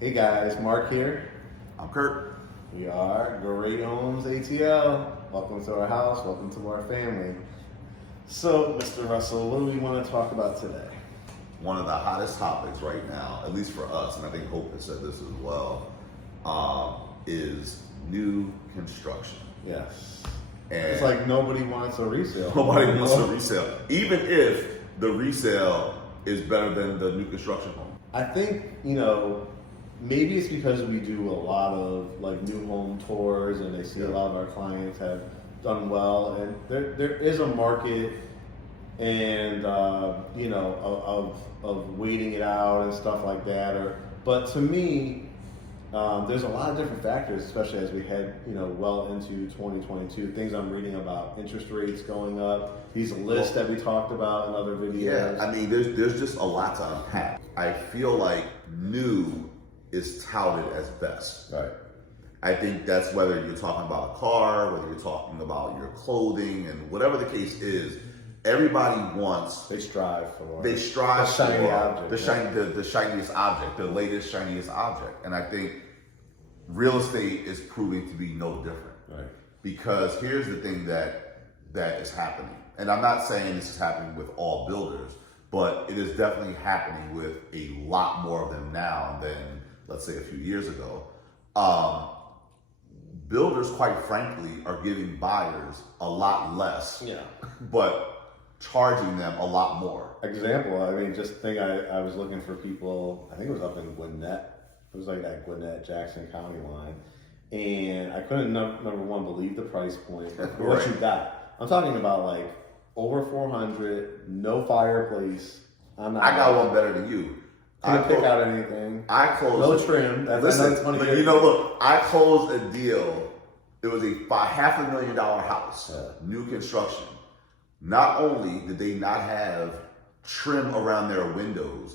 Hey guys, Mark here. I'm Kurt. We are GreatHomesATL. Welcome to our house, welcome to our family. So, Mr. Russell, what do we want to talk about today? One of the hottest topics right now, at least for us, and I think Hope has said this as well, is new construction. Yes. And it's like nobody wants a resale. Nobody wants a resale, even if the resale is better than the new construction home. I think, maybe it's because we do a lot of like new home tours and they see a lot of our clients have done well, and there is a market and of waiting it out and stuff like that. But to me, there's a lot of different factors, especially as we head well into 2022. Things I'm reading about interest rates going up, these lists that we talked about in other videos. Yeah, I mean, there's just a lot to unpack. I feel like new is touted as best. Right. I think that's whether you're talking about a car, whether you're talking about your clothing, and whatever the case is, everybody wants. They strive for the shiny object, the shiniest object, the latest shiniest object, and I think real estate is proving to be no different. Right. Because here's the thing that is happening, and I'm not saying this is happening with all builders, but it is definitely happening with a lot more of them now than, let's say, a few years ago. Builders, quite frankly, are giving buyers a lot less, but charging them a lot more. Example, I mean, just think I was looking for people, I think it was up in Gwinnett. It was like that Gwinnett-Jackson County line. And I couldn't, number one, believe the price point. What you got. I'm talking about like over 400, no fireplace. I got one better than you. Couldn't pick out anything. I closed. No trim. Look, I closed a deal. It was a $500,000 house, new construction. Not only did they not have trim around their windows,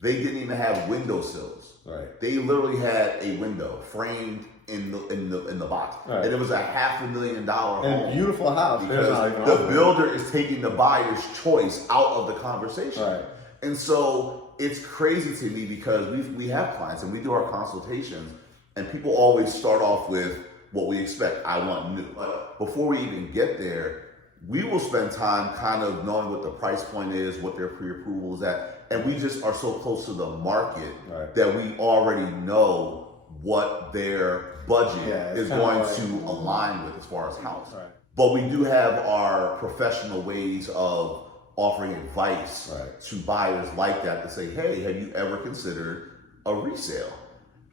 they didn't even have windowsills. Right. They literally had a window framed in the box, and it was a $500,000 home. And beautiful house because the builder is taking the buyer's choice out of the conversation. Right. And so it's crazy to me because we have clients and we do our consultations, and people always start off with what we expect. I want new. But before we even get there, we will spend time kind of knowing what the price point is, what their pre-approval is at, and we just are so close to the market that we already know what their budget is going to align with as far as house. Right. But we do have our professional ways of offering advice to buyers like that to say, hey, have you ever considered a resale?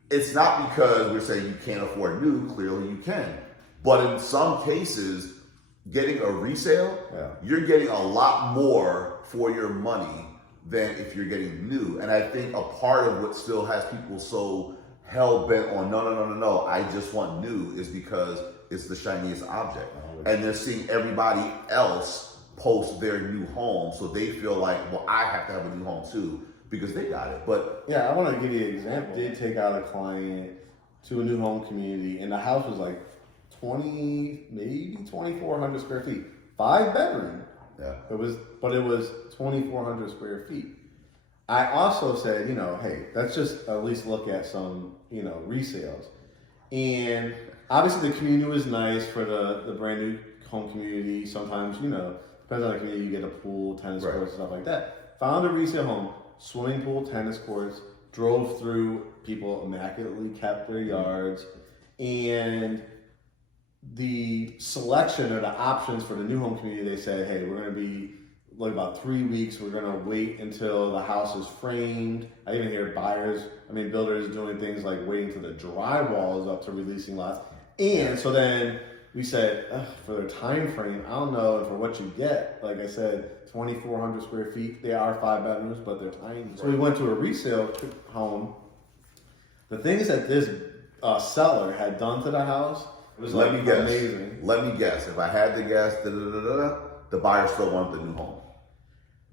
It's not because we're saying you can't afford new, clearly you can. But in some cases, getting a resale, you're getting a lot more for your money than if you're getting new. And I think a part of what still has people so hell-bent on, no, I just want new, is because it's the shiniest object. And they're seeing everybody else post their new home, so they feel like, well, I have to have a new home too, because they got it. But yeah, I want to give you an example. I did take out a client to a new home community, and the house was like 2,400 square feet, 5-bedroom. It was 2,400 square feet. I also said, hey, let's just at least look at some, resales. And obviously the community was nice for the brand new home community. Sometimes, depends on the community, you get a pool, tennis courts, stuff like that. Found a resale home, swimming pool, tennis courts, drove through, people immaculately kept their yards, and the selection or the options for the new home community, they said, hey, we're going to be like about 3 weeks. We're going to wait until the house is framed. I even hear builders doing things like waiting till the drywall is up to releasing lots. And so then we said, for their time frame, I don't know, and for what you get, like I said, 2,400 square feet, they are 5 bedrooms, but they're tiny. So we went to a resale home. The things that this seller had done to the house, it was amazing. Let me guess. If I had to guess, the buyer still wanted the new home.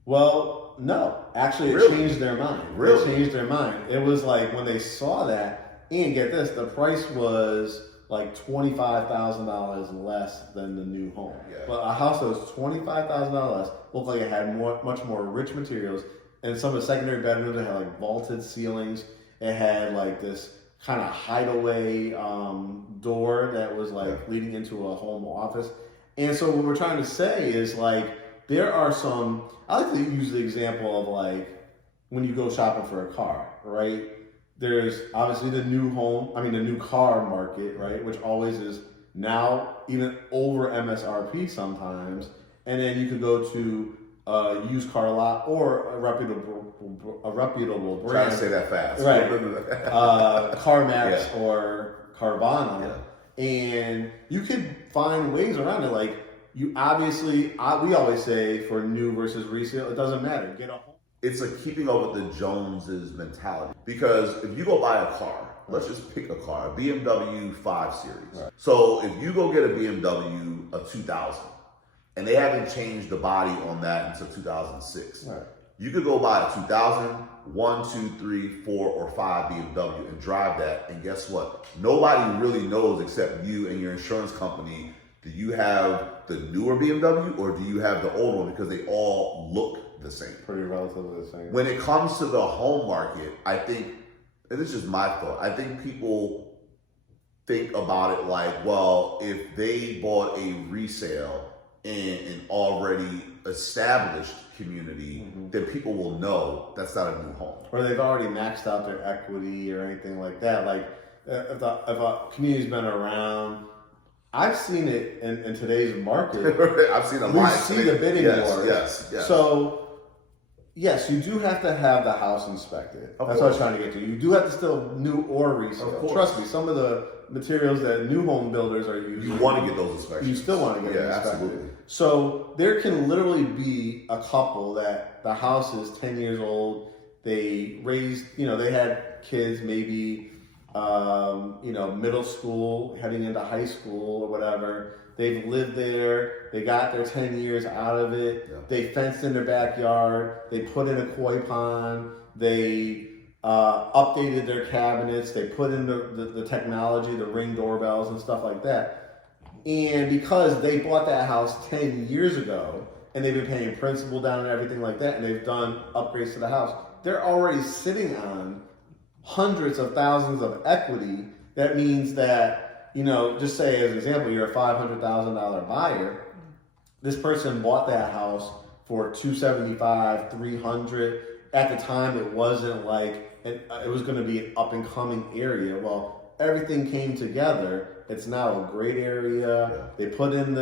Well, no. Actually, it changed their mind. Really? It changed their mind. It was like when they saw that, and get this, the price was like $25,000 less than the new home. But a house that was $25,000 less looked like it had much more rich materials. And some of the secondary bedrooms that had like vaulted ceilings. It had like this kind of hideaway door that was like leading into a home office. And so what we're trying to say is like there are some. I like to use the example of like when you go shopping for a car, right? There's obviously the new car market, right? Which always is now even over MSRP sometimes. And then you could go to a used car lot or a reputable brand. Trying to say that fast. Right. CarMax or Carvana. Yeah. And you could find ways around it. Like you obviously, we always say for new versus resale, it doesn't matter. Get a home. It's a keeping up with the Joneses mentality. Because if you go buy a car, let's just pick a car, a BMW 5 Series. Right. So if you go get a BMW, a 2000, and they haven't changed the body on that until 2006. Right. You could go buy a 2000, 1, 2, 3, 4, or 5 BMW and drive that, and guess what? Nobody really knows except you and your insurance company. Do you have the newer BMW or do you have the old one? Because they all look the same. Pretty relatively the same. When it comes to the home market, I think, and this is just my thought, I think people think about it like, well, if they bought a resale in an already established community, then people will know that's not a new home. Or they've already maxed out their equity or anything like that. Like if a community's been around, I've seen it in today's market. I've seen a lot. We see the bidding wars. Yes. So, yes, you do have to have the house inspected. That's what I was trying to get to. You do have to still new or resale. Trust me, some of the materials that new home builders are using, you want to get those inspections. You still want to get them inspected. Absolutely. So there can literally be a couple that the house is 10 years old. They raised, they had kids maybe, middle school, heading into high school or whatever. They've lived there. They got their 10 years out of it. Yeah. They fenced in their backyard. They put in a koi pond. They updated their cabinets. They put in the technology, the Ring doorbells and stuff like that. And because they bought that house 10 years ago and they've been paying principal down and everything like that, and they've done upgrades to the house, they're already sitting on hundreds of thousands of equity. That means that, just say as an example, you're a $500,000 buyer. This person bought that house for $275,000, $300,000. At the time, it wasn't like it was going to be an up and coming area. Well, everything came together. It's now a great area. Yeah. They put in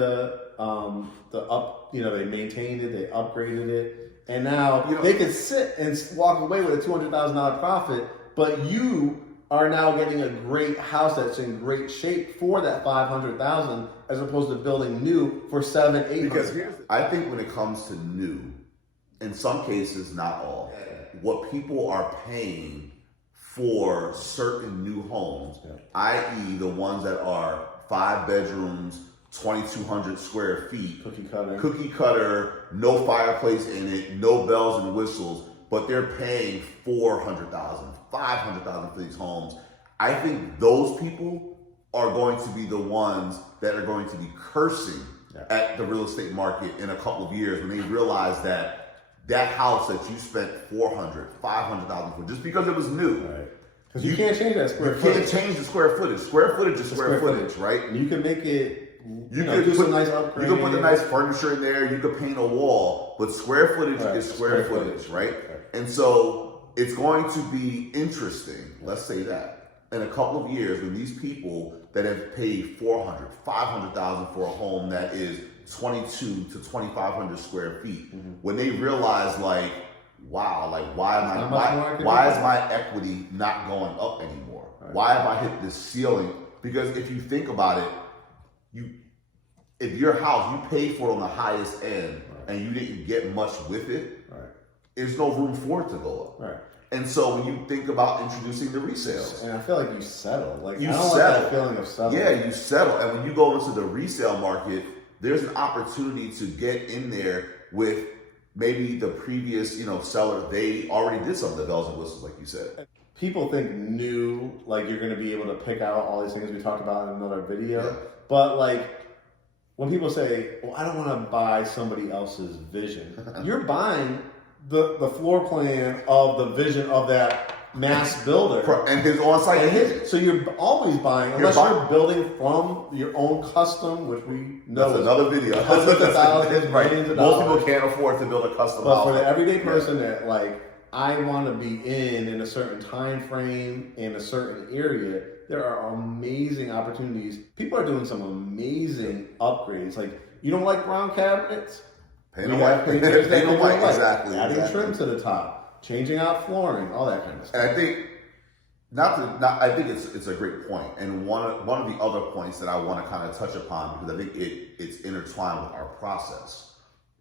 they maintained it, they upgraded it, and now they can sit and walk away with a $200,000 profit. But you are now getting a great house that's in great shape for that $500,000, as opposed to building new for $700,000, $800,000. Because I think when it comes to new, in some cases, not all, what people are paying for certain new homes, i.e. the ones that are 5 bedrooms, 2,200 square feet, cookie cutter, no fireplace in it, no bells and whistles, but they're paying $400,000, $500,000 for these homes. I think those people are going to be the ones that are going to be cursing at the real estate market in a couple of years when they realize that house that you spent $400,000, $500,000 for, just because it was new. Right. Because you can't change that square footage. You can't change the square footage. Square footage is square footage, right? And you can make it, you can do put some nice upgrades. You can put the nice furniture in there. You can paint a wall. But square footage is square footage, right? And so it's going to be interesting, let's say that, in a couple of years when these people that have paid $400,000, $500,000 for a home that is 22 to 2,500 square feet, when they realize like, wow, like why is my equity not going up anymore? Right. Why have I hit this ceiling? Because if you think about it, if your house, you paid for it on the highest end and you didn't get much with it, there's no room for it to go up. Right. And so when you think about introducing the resales, and I feel like you settle. Like you I don't settle. like that feeling of settling. Yeah, you settle. And when you go into the resale market, there's an opportunity to get in there with maybe the previous, seller. They already did some of the bells and whistles, like you said. People think new, like you're going to be able to pick out all these things we talked about in another video. But like when people say, well, I don't want to buy somebody else's vision, you're buying the floor plan of the vision of that mass builder. And his on-site agent. So you're always buying, unless you're building from your own custom, which we know that's another video. Hundreds of thousands, right. millions of Most dollars. people can't afford to build a custom But house. for the everyday person that like, I want to be in a certain time frame in a certain area, there are amazing opportunities. People are doing some amazing upgrades. Like, you don't like brown cabinets? Paint them white. Paint them white. Exactly. Adding trim to the top, changing out flooring, all that kind of stuff. And I think I think it's a great point. And one of the other points that I want to kind of touch upon, because I think it's intertwined with our process,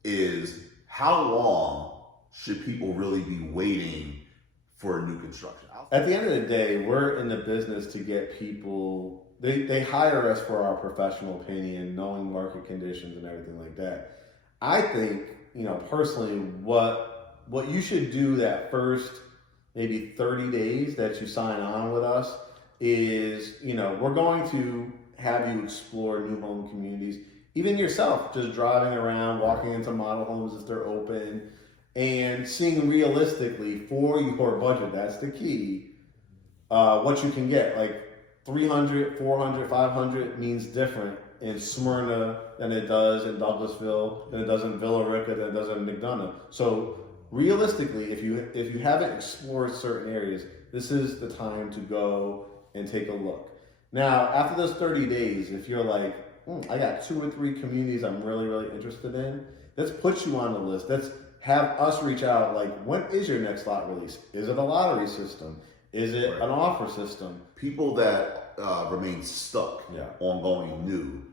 is how long should people really be waiting for new construction? At the end of the day, we're in the business to get people, they hire us for our professional opinion, knowing market conditions and everything like that. I think, personally, what you should do that first maybe 30 days that you sign on with us is, we're going to have you explore new home communities, even yourself, just driving around, walking into model homes if they're open, and seeing realistically for your budget, that's the key, what you can get. Like 300, 400, 500 means different in Smyrna than it does in Douglasville, than it does in Villa Rica, than it does in McDonough. So realistically, if you haven't explored certain areas, this is the time to go and take a look. Now, after those 30 days, if you're like, I got 2 or 3 communities I'm really, really interested in, let's put you on the list. Let's have us reach out, like, when is your next lot release? Is it a lottery system? Is it an offer system? People that remain stuck on going new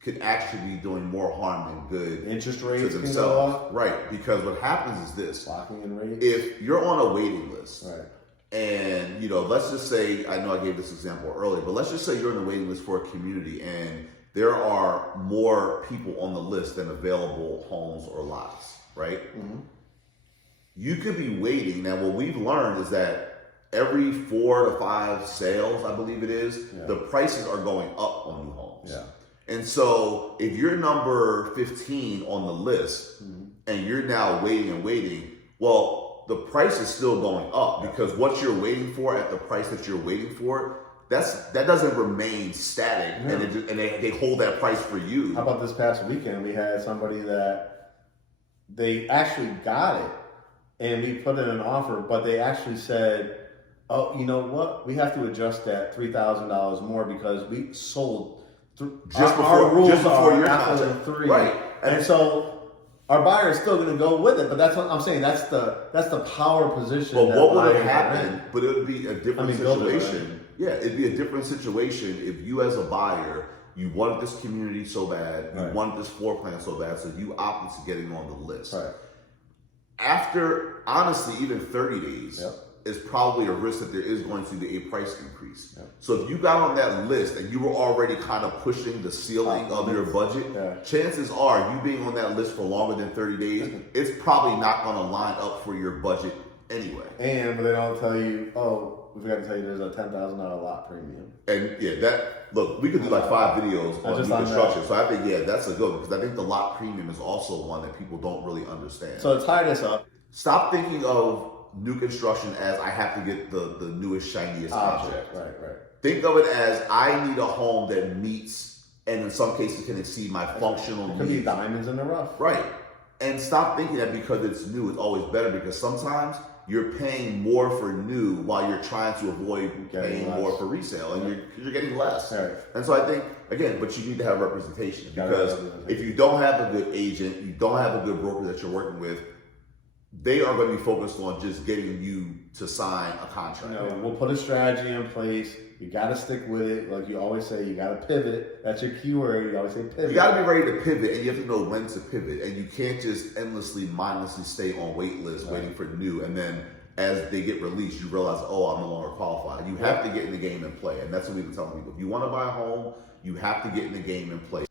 could actually be doing more harm than good. Interest rates to can go themselves. up. Right, because what happens is this. Locking in rates. If you're on a waiting list, right. And let's just say, I know I gave this example earlier, but let's just say you're in the waiting list for a community and there are more people on the list than available homes or lots, right? Mm-hmm. You could be waiting. Now, what we've learned is that every 4 to 5 sales, I believe it is, the prices are going up on new homes. Yeah. And so if you're number 15 on the list and you're now waiting, well, the price is still going up because what you're waiting for at the price that you're waiting for, that doesn't remain static, and they hold that price for you. How about this past weekend? We had somebody that they actually got it, and we put in an offer, but they actually said, "Oh, you know what? We have to adjust that $3,000 more because we sold." Just before your after contract. 3, right? And so our buyer is still going to go with it, but that's what I'm saying. That's the power position. But what would have happened? But it would be a different situation. Right? Yeah, it'd be a different situation if you, as a buyer, you wanted this community so bad, you wanted this floor plan so bad, so you opted to getting on the list. Right. After, honestly, even 30 days. Is probably a risk that there is going to be a price increase. So if you got on that list and you were already kind of pushing the ceiling of your budget, chances are you being on that list for longer than 30 days, it's probably not going to line up for your budget anyway. And they don't tell you, we forgot to tell you there's a $10,000 lot premium. And look, we could do like 5 videos on new construction. So I think, that's a good one because I think the lot premium is also one that people don't really understand. So to tie this up, stop thinking of new construction as I have to get the newest, shiniest object. Right. Think of it as I need a home that meets and in some cases can exceed my functional needs. Could be diamonds in the rough. Right. And stop thinking that because it's new, it's always better, because sometimes you're paying more for new while you're trying to avoid paying more for resale, and you're getting less. Right. And so I think, again, but you need to have representation, because if you don't have a good agent, you don't have a good broker that you're working with, they are going to be focused on just getting you to sign a contract. We'll put a strategy in place. You got to stick with it. Like you always say, you got to pivot. That's your keyword. You always say pivot. You got to be ready to pivot, and you have to know when to pivot. And you can't just endlessly, mindlessly stay on wait lists waiting for new. And then as they get released, you realize, I'm no longer qualified. You have to get in the game and play. And that's what we've been telling people. If you want to buy a home, you have to get in the game and play.